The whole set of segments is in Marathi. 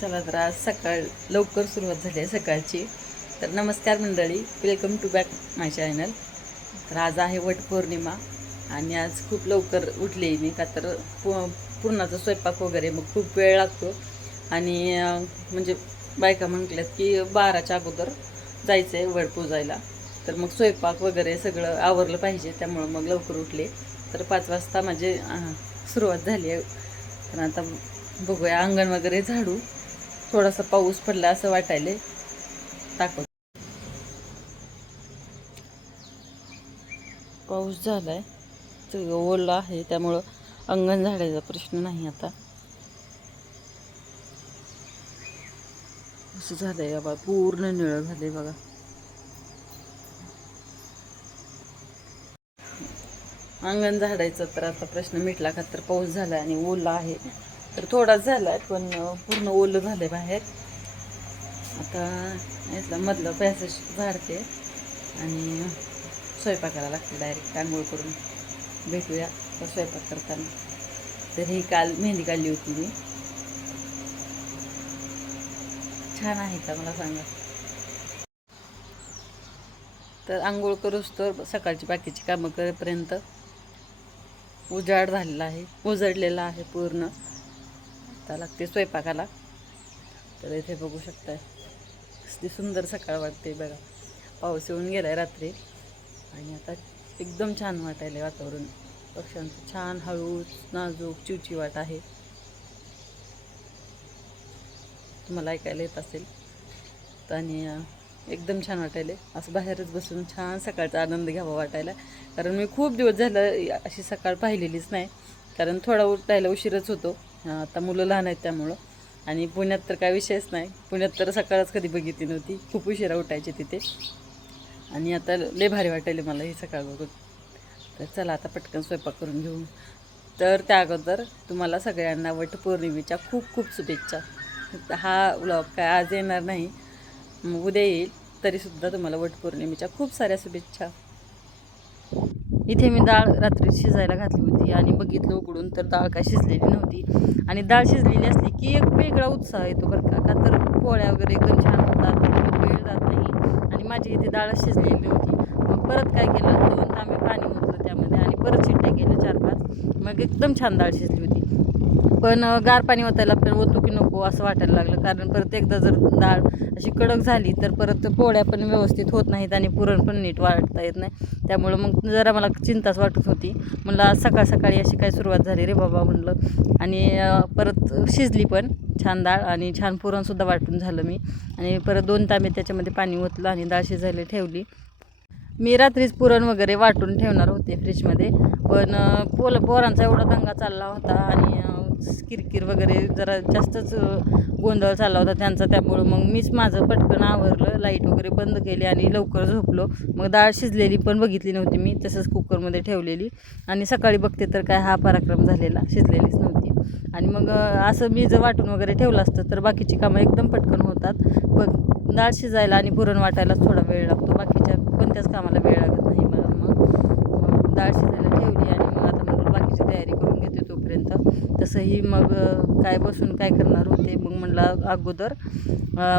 चला तर आज सकाळ लवकर सुरुवात झाली आहे सकाळची. तर नमस्कार मंडळी, welcome to back my channel. तर आज आहे वटपौर्णिमा आणि आज खूप लवकर उठले मी, का तर पुरणाचा स्वयंपाक वगैरे मग खूप वेळ लागतो आणि म्हणजे बायका म्हटल्यात की 12च्या अगोदर जायचं आहे वड पूजायला. तर मग स्वयंपाक वगैरे सगळं आवरलं पाहिजे, त्यामुळं मग लवकर उठले. तर 5 वाजता म्हणजे सुरुवात झाली आहे. तर आता बघूया अंगण वगैरे झाडू. थोडासा पाऊस पडला असं वाटायले टाकत. पाऊस झालाय, सगळं ओलं आहे, त्यामुळं अंगण झाडायचा प्रश्न नाही. आता असं झालंय बाबा, पूर्ण निळं झालंय बघा. अंगण झाडायचं तर आता प्रश्न मिटला, का तर पाऊस झाला आणि ओला आहे. तर थोडाच झालाय पण पूर्ण ओलं झालंय बाहेर. आता यातला मधलं पॅसेज झाडते आणि स्वयंपाकाला लागते. डायरेक्ट आंघोळ करून भेटूया स्वयंपाक करताना. तर ही काल मेहंदी काढली होती मी. छान आहे का मला सांगा. तर आंघोळ करूच तर सकाळची बाकीची कामं करेपर्यंत उजाड झालेला आहे, उजडलेला आहे पूर्ण. आता लागते स्वयंपाकाला. तर इथे बघू शकताय किती सुंदर सकाळ वाटते बघा. पाऊस येऊन गेलाय रात्री आणि आता एकदम छान वाटायला वातावरण. पक्ष्यांचं छान हळूच नाजूक चिवचिवाट आहे, तुम्हाला ऐकायला येत असेल. आणि एकदम छान वाटायले. असं बाहेरच बसून छान सकाळचा आनंद घ्यावा वाटायला. कारण मी खूप दिवस झालं अशी सकाळ पाहिलेलीच नाही. कारण थोडा उठायला उशीरच होतो, आता मुलं लहान आहेत त्यामुळं. आणि पुण्यात तर काय विषयच नाही, पुण्यात तर सकाळच कधी बघितली नव्हती, खूप उशिरा उठायचे तिथे. आणि आता लय भारी वाटायले मला ही सकाळ बघून. तर चला आता पटकन स्वयंपाक करून घेऊ. तर त्या अगोदर तुम्हाला सगळ्यांना वटपौर्णिमेच्या खूप खूप शुभेच्छा. हा व्लॉग काय आज येणार नाही, मग उद्या येईल. तरीसुद्धा तुम्हाला वटपौर्णिमेच्या खूप साऱ्या शुभेच्छा. इथे मी डाळ रात्री शिजायला घातली होती आणि बघितलं उघडून तर डाळ काय शिजलेली नव्हती. आणि डाळ शिजलेली असली की एक वेगळा उत्साह येतो बरं का. का तर पोळ्या वगैरे एकदम छान होतात, वेळ जात नाही. आणि माझी इथे डाळ शिजलेली नव्हती. मग परत काय केलं, 2 तांबे पाणी ओतलं त्यामध्ये आणि परत शिट्ट्या केल्या 4-5. मग एकदम छान डाळ शिजली होती. पण गार पाणी ओतायला आपल्याला ओतू की नको असं वाटायला लागलं. कारण परत एकदा जर डाळ अशी कडक झाली तर परत पोळ्या पण व्यवस्थित होत नाहीत आणि पुरण पण नीट वाटता येत नाही. त्यामुळं मग जरा मला चिंताच वाटत होती. म्हणलं आज सकाळ सकाळी अशी काय सुरुवात झाली रे बाबा म्हणलं. आणि परत शिजली पण छान डाळ आणि छान पुरणसुद्धा वाटून झालं मी. आणि परत 2 तांबे त्याच्यामध्ये पाणी ओतलं आणि डाळ शिजायला ठेवली. मी रात्रीच पुरण वगैरे वाटून ठेवणार होते फ्रीजमध्ये, पण पोरांचा एवढा दंगा चालला होता आणि किरकिर वगैरे जरा जास्तच गोंधळ चालला होता त्यांचा. त्यामुळं मग मीच माझं पटकन आवरलं, लाईट वगैरे बंद केली आणि लवकर झोपलो. मग डाळ शिजलेली पण बघितली नव्हती मी, तसंच कुकरमध्ये ठेवलेली. आणि सकाळी बघते तर काय हा पराक्रम झालेला, शिजलेलीच नव्हती. आणि मग असं मी जर वाटून वगैरे ठेवलं असतं तर बाकीची कामं एकदम पटकन होतात. पण डाळ शिजायला आणि पुरण वाटायलाच थोडा वेळ लागतो, बाकीच्या कोणत्याच कामाला वेळ लागत नाही मला. मग डाळ शिजायला ठेवली आणि मग आता म्हणलं बाकीची तयारी करून घेते तोपर्यंत. तसंही मग काय बसून काय करणार होते, मग म्हणलं अगोदर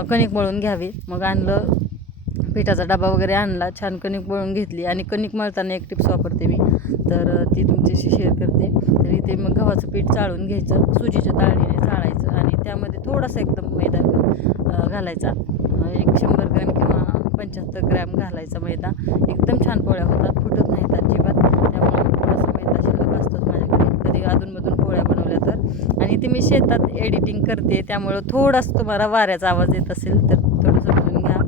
कणिक मळून घ्यावी. मग आणलं पिठाचा डबा वगैरे आणला, छान कणिक मळून घेतली. आणि कणिक मळताना एक टिप्स वापरते मी, तर ती तुमच्याशी शेअर करते. तर इथे मग गव्हाचं पीठ चाळून घ्यायचं, सुजीच्या चाळणीने चाळायचं आणि त्यामध्ये थोडासा एकदम मैदा घालायचा, एक 100 ग्रॅम किंवा 75 ग्रॅम घालायचा मैदा. एकदम छान पोळ्या होतात, फुटत नाहीत अजिबात. त्यामुळे थोडासा मैदा शिल्लक असतोच माझ्याकडे, कधी अधूनमधून पोळ्या बनवल्या तर. आणि ते मी शेतात एडिटिंग करते, त्यामुळं थोडासा तुम्हाला वाऱ्याचा आवाज येत असेल तर थोडं समजून घ्या.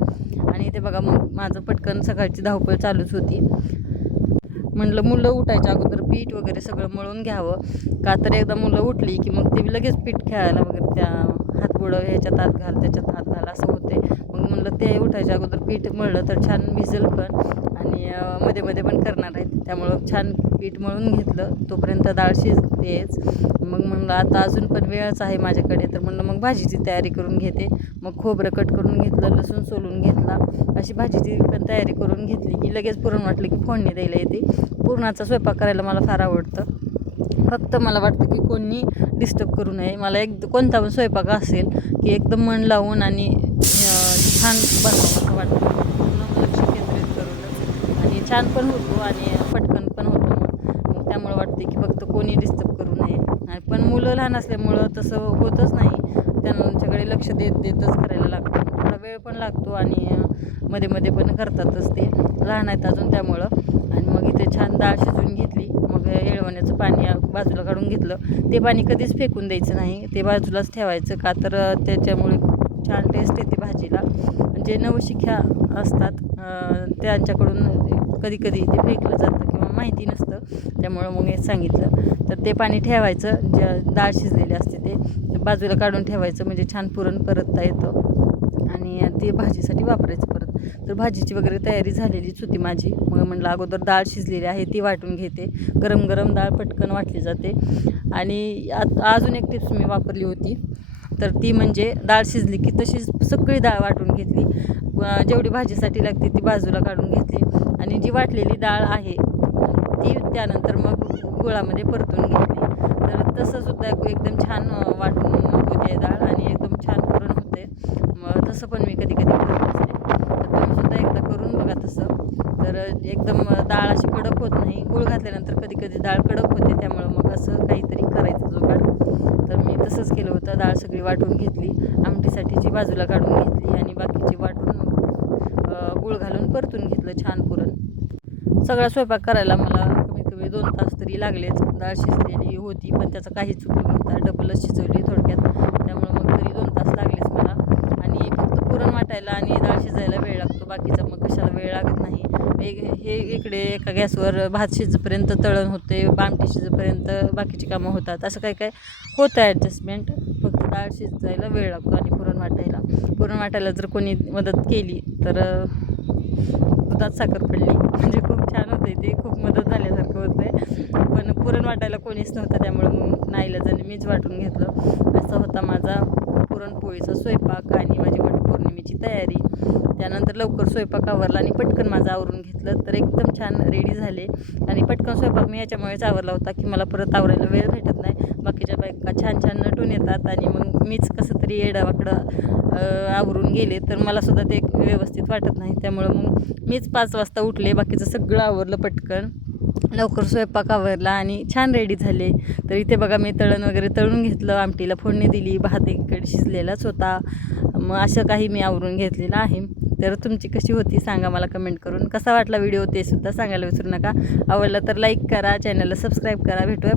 आणि इथे बघा मग माझं पटकन सकाळची धावपळ चालूच होती. म्हणलं मुलं उठायच्या अगोदर पीठ वगैरे सगळं मळून घ्यावं, का तर एकदा मुलं उठली की मग ते लगेच पीठ खेळायला वगैरे त्या हातबुडं ह्याच्यात हात घाल त्याच्यात हात घाल असं होते. मग म्हणलं ते उठायच्या अगोदर पीठ मळलं तर छान भिजेल पण आणि मध्ये मध्ये पण करणार आहेत, त्यामुळं छान पीठ मळून घेतलं. तोपर्यंत डाळ शिजतेच. मग म्हणलं आता अजून पण वेळच आहे माझ्याकडे, तर म्हणलं मग भाजीची तयारी करून घेते. मग खोबरं कट करून घेतलं, लसूण सोलून घेतला. अशी भाजीची पण तयारी करून घेतली की लगेच पुरण वाटलं की फोडणी द्यायला येते. पुरणाचा स्वयंपाक करायला मला फार आवडतं. फक्त मला वाटतं की कोणी डिस्टर्ब करू नये. मला कोणता पण स्वयंपाक असेल की एकदम मन लावून आणि छान बनवावं असं वाटतं. पूर्ण लक्ष केंद्रित करूनच आणि छान पण होतो आणि पटकन पण होतो. मग त्यामुळं वाटते की फक्त कोणी डिस्टर्ब करू नये. आणि पण मुलं लहान असल्यामुळं तसं होतच नाही. त्यांच्याकडे लक्ष देतच करायला लागतं. थोडा वेळ पण लागतो आणि मध्ये मध्ये पण करतातच ते, लहान आहेत अजून त्यामुळं. आणि मग इथे छान डाळ शिजवून घेतली. मग येळवण्याचं पाणी बाजूला काढून घेतलं. ते पाणी कधीच फेकून द्यायचं नाही, ते बाजूलाच ठेवायचं. का तर त्याच्यामुळे छान टेस्ट येते भाजीला. जे नवशिक्या असतात त्यांच्याकडून कधी कधी ते फेकलं जातं किंवा माहिती नसतं, त्यामुळं मग हे सांगितलं. तर ते पाणी ठेवायचं, जे डाळ शिजलेली असते ते बाजूला काढून ठेवायचं, म्हणजे छान पुरण परतता येतं आणि ते भाजीसाठी वापरायचं परत. तर भाजीची वगैरे तयारी झालेलीच होती माझी. मग म्हटलं अगोदर डाळ शिजलेली आहे ती वाटून घेते. गरम गरम डाळ पटकन वाटली जाते. आणि अजून एक टिप्स मी वापरली होती, तर ती म्हणजे डाळ शिजली की तशीच सगळी डाळ वाटून घेतली. जेवढी भाजीसाठी लागते ती बाजूला काढून घेतली आणि जी वाटलेली डाळ आहे ती त्यानंतर मग गुळामध्ये परतून घेतली. तर तसंसुद्धा एकदम छान वाटून होते डाळ आणि एकदम छान पुरण होते. मग तसं पण मी कधी कधी करत असते. तर तुम्हीसुद्धा एकदा करून बघा तसं. तर एकदम डाळ अशी कडक होत नाही. गूळ घातल्यानंतर कधी कधी डाळ कडक होते, त्यामुळं मग असं काहीतरी करायचं जुगाड. तर मी तसंच केलं होतं. डाळ सगळी वाटून घेतली, आमटीसाठीची बाजूला काढून घेतली आणि बाकीची वाटून मग गूळ घालून परतून घेतलं छान पुरण. सगळा स्वयंपाक करायला मला कमीत कमी 2 तास तरी लागलेच. डाळ शिजलेली होती पण त्याचा काहीच उपयोग नव्हता, डबलच शिजवली थोडक्यात. त्यामुळं मग तरी 2 तास लागलेच मला. आणि फक्त पुरण वाटायला आणि डाळ शिजायला वेळ लागतो, बाकीचा मग कशाला वेळ लागत नाही. हे इकडे एका गॅसवर भात शिजेपर्यंत तळण होते, आमटी शिजेपर्यंत बाकीची कामं होतात. असं काय काय होतं ॲडजस्टमेंट. फक्त डाळ शिजायला वेळ लागतो आणि पुरण वाटायला जर कोणी मदत केली तर दुधात साखर पडली म्हणजे खूप छान होते, ते खूप मदत झाल्यासारखं होतं आहे. पण पुरण वाटायला कोणीच नव्हतं, त्यामुळं मग नाईलाजाने मीच वाटून घेतलं. असा होता माझा पुरणपोळीचा स्वयंपाक आणि माझी वटपौर्णिमेची तयारी. त्यानंतर लवकर स्वयंपाक आवरला आणि पटकन माझं आवरून घेतलं, तर एकदम छान रेडी झाले. आणि पटकन स्वयंपाक मी याच्यामुळेच आवरला होता की मला परत आवरायला वेळ भेटत नाही. बाकीच्या बायका छान छान नटून येतात आणि मग मीच कसं तरी येडावाकडं आवरून गेले तर मलासुद्धा ते व्यवस्थित वाटत नाही. त्यामुळं मग मीच 5 वाजता उठले, बाकीचं सगळं आवरलं पटकन, लवकर स्वयंपाक आवरला आणि छान रेडी झाले. तर इथे बघा मी तळण वगैरे तळून घेतलं, आमटीला फोडणी दिली, भात एकीकडे शिजलेलाच होता. मग असं काही मी आवरून घेतलेलं आहे. तर तुमची कशी होती सांगा मला कमेंट करून. कसा वाटला व्हिडिओ ते सुद्धा सांगायला विसरू नका. आवडला तर लाईक करा, चॅनलला सबस्क्राईब करा. भेटूया